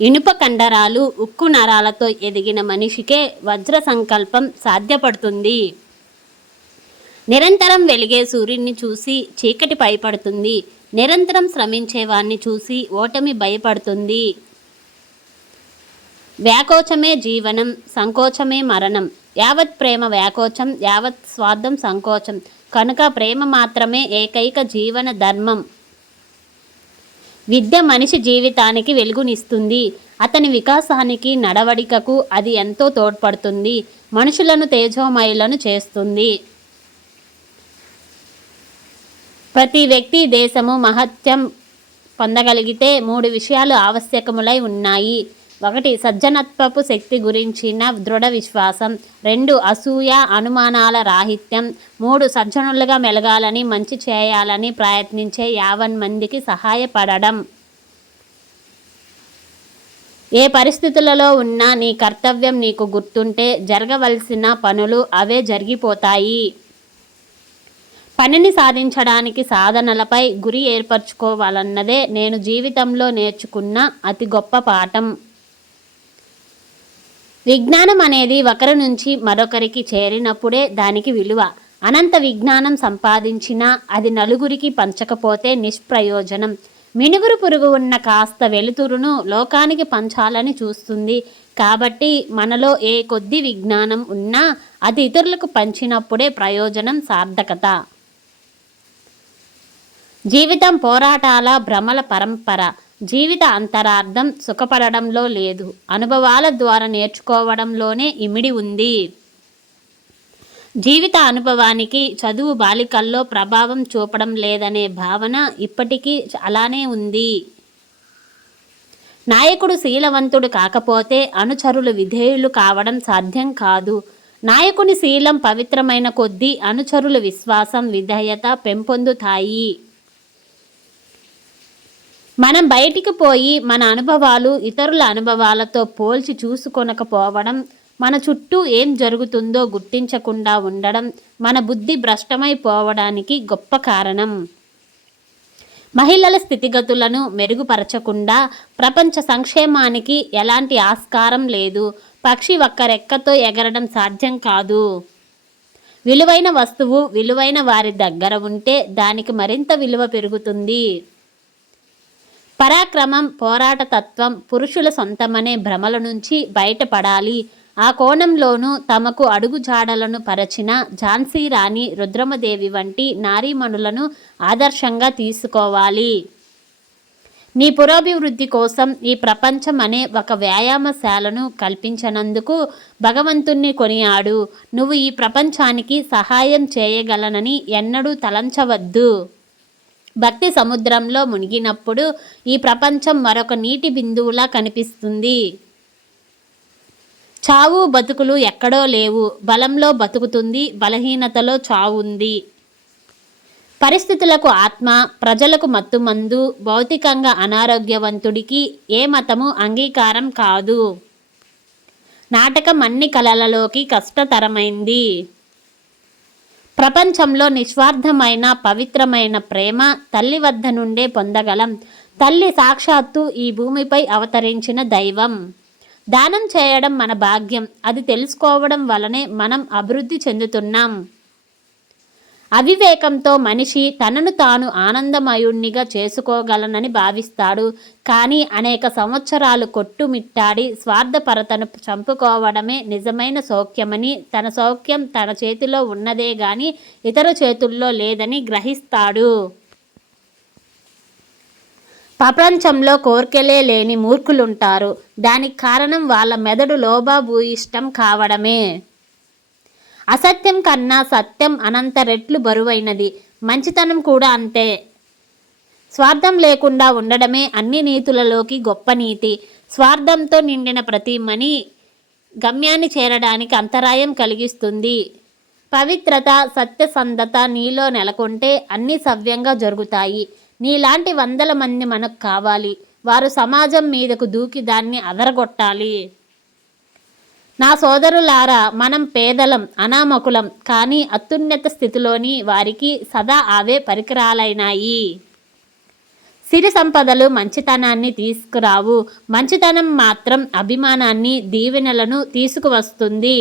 ఇనుప కండరాలు ఉక్కు నరాలతో ఎదిగిన మనిషికే వజ్ర సంకల్పం సాధ్యపడుతుంది. నిరంతరం వెలిగే సూర్యుడిని చూసి చీకటి భయపడుతుంది. నిరంతరం శ్రమించేవాణ్ణి చూసి ఓటమి భయపడుతుంది. వ్యాకోచమే జీవనం సంకోచమే మరణం. యావత్ ప్రేమ వ్యాకోచం యావత్ స్వార్థం సంకోచం. కనుక ప్రేమ మాత్రమే ఏకైక జీవన ధర్మం. విద్య మనిషి జీవితానికి వెలుగునిస్తుంది. అతని వికాసానికి నడవడికకు అది ఎంతో తోడ్పడుతుంది. మనుషులను తేజోమయులను చేస్తుంది. ప్రతి వ్యక్తి దేశము మహత్యం పొందగలిగితే మూడు విషయాలు ఆవశ్యకములై ఉన్నాయి. ఒకటి సజ్జనత్వపు శక్తి గురించిన దృఢ విశ్వాసం. రెండు అసూయ అనుమానాల రాహిత్యం. మూడు సజ్జనులుగా మెలగాలని మంచి చేయాలని ప్రయత్నించే యావన్ మందికి సహాయపడడం. ఏ పరిస్థితులలో ఉన్నా నీ కర్తవ్యం నీకు గుర్తుంటే జరగవలసిన పనులు అవే జరిగిపోతాయి. పనిని సాధించడానికి సాధనలపై గురి ఏర్పరచుకోవాలన్నదే నేను జీవితంలో నేర్చుకున్న అతి గొప్ప పాఠం. విజ్ఞానం అనేది ఒకరి నుంచి మరొకరికి చేరినప్పుడే దానికి విలువ. అనంత విజ్ఞానం సంపాదించినా అది నలుగురికి పంచకపోతే నిష్ప్రయోజనం. మినుగురు పురుగు ఉన్న కాస్త వెలుతురును లోకానికి పంచాలని చూస్తుంది. కాబట్టి మనలో ఏ కొద్ది విజ్ఞానం ఉన్నా అది ఇతరులకు పంచినప్పుడే ప్రయోజనం సార్థకత. జీవితం పోరాటాల భ్రమల పరంపర. జీవిత అంతరార్థం సుఖపడడంలో లేదు. అనుభవాల ద్వారా నేర్చుకోవడంలోనే ఇమిడి ఉంది. జీవిత అనుభవానికి చదువు బాలికల్లో ప్రభావం చూపడం లేదనే భావన ఇప్పటికీ అలానే ఉంది. నాయకుడు శీలవంతుడు కాకపోతే అనుచరులు విధేయులు కావడం సాధ్యం కాదు. నాయకుని శీలం పవిత్రమైన కొద్దీ అనుచరుల విశ్వాసం విధేయత పెంపొందుతాయి. మనం బయటికి పోయి మన అనుభవాలు ఇతరుల అనుభవాలతో పోల్చి చూసుకొనకపోవడం మన చుట్టూ ఏం జరుగుతుందో గుర్తించకుండా ఉండడం మన బుద్ధి భ్రష్టమైపోవడానికి గొప్ప కారణం. మహిళల స్థితిగతులను మెరుగుపరచకుండా ప్రపంచ సంక్షేమానికి ఎలాంటి ఆస్కారం లేదు. పక్షి ఒక్క రెక్కతో ఎగరడం సాధ్యం కాదు. విలువైన వస్తువు విలువైన వారి దగ్గర ఉంటే దానికి మరింత విలువ పెరుగుతుంది. పరాక్రమం పోరాట తత్వం పురుషుల సొంతమనే భ్రమల నుంచి బయటపడాలి. ఆ కోణంలోనూ తమకు అడుగుజాడలను పరచిన ఝాన్సీ రాణి రుద్రమదేవి వంటి నారీమణులను ఆదర్శంగా తీసుకోవాలి. నీ పురోభివృద్ధి కోసం ఈ ప్రపంచం అనే ఒక వ్యాయామశాలను కల్పించనందుకు భగవంతుణ్ణి కొనియాడు. నువ్వు ఈ ప్రపంచానికి సహాయం చేయగలనని ఎన్నడూ తలంచవద్దు. భక్తి సముద్రంలో మునిగినప్పుడు ఈ ప్రపంచం మరొక నీటి బిందువులా కనిపిస్తుంది. చావు బతుకులు ఎక్కడో లేవు. బలంలో బతుకుతుంది బలహీనతలో చావుంది. పరిస్థితులకు ఆత్మ ప్రజలకు మత్తుమందు భౌతికంగా అనారోగ్యవంతుడికి ఏ మతము అంగీకారం కాదు. నాటకం అన్ని కళలలోకి కష్టతరమైంది. ప్రపంచంలో నిస్వార్థమైన పవిత్రమైన ప్రేమ తల్లి వద్ద నుండే పొందగలం. తల్లి సాక్షాత్తు ఈ భూమిపై అవతరించిన దైవం. దానం చేయడం మన భాగ్యం. అది తెలుసుకోవడం వలనే మనం అభివృద్ధి చెందుతున్నాం. అవివేకంతో మనిషి తనను తాను ఆనందమయుణ్ణిగా చేసుకోగలనని భావిస్తాడు. కానీ అనేక సంవత్సరాలు కొట్టుమిట్టాడి స్వార్థపరతను చంపుకోవడమే నిజమైన సౌఖ్యమని తన సౌఖ్యం తన చేతిలో ఉన్నదే గాని ఇతర చేతుల్లో లేదని గ్రహిస్తాడు. ప్రపంచంలో కోర్కెలే లేని మూర్ఖులుంటారు. దానికి కారణం వాళ్ళ మెదడు లోభాభూయిష్టం కావడమే. అసత్యం కన్నా సత్యం అనంత రెట్లు బరువైనది. మంచితనం కూడా అంతే. స్వార్థం లేకుండా ఉండడమే అన్ని నీతులలోకి గొప్ప నీతి. స్వార్థంతో నిండిన ప్రతి మని గమ్యాన్ని చేరడానికి అంతరాయం కలిగిస్తుంది. పవిత్రత సత్యసంధత నీలో నెలకొంటే అన్నీ సవ్యంగా జరుగుతాయి. నీలాంటి వందల మంది మనకు కావాలి. వారు సమాజం మీదకు దూకి దాన్ని అదరగొట్టాలి. నా సోదరులారా మనం పేదలం అనామకులం కానీ అత్యున్నత స్థితిలోని వారికి సదా అవే పరికరాలైనాయి. సిరి సంపదలు మంచితనాన్ని తీసుకురావు. మంచితనం మాత్రం అభిమానాన్ని దీవెనలను తీసుకువస్తుంది.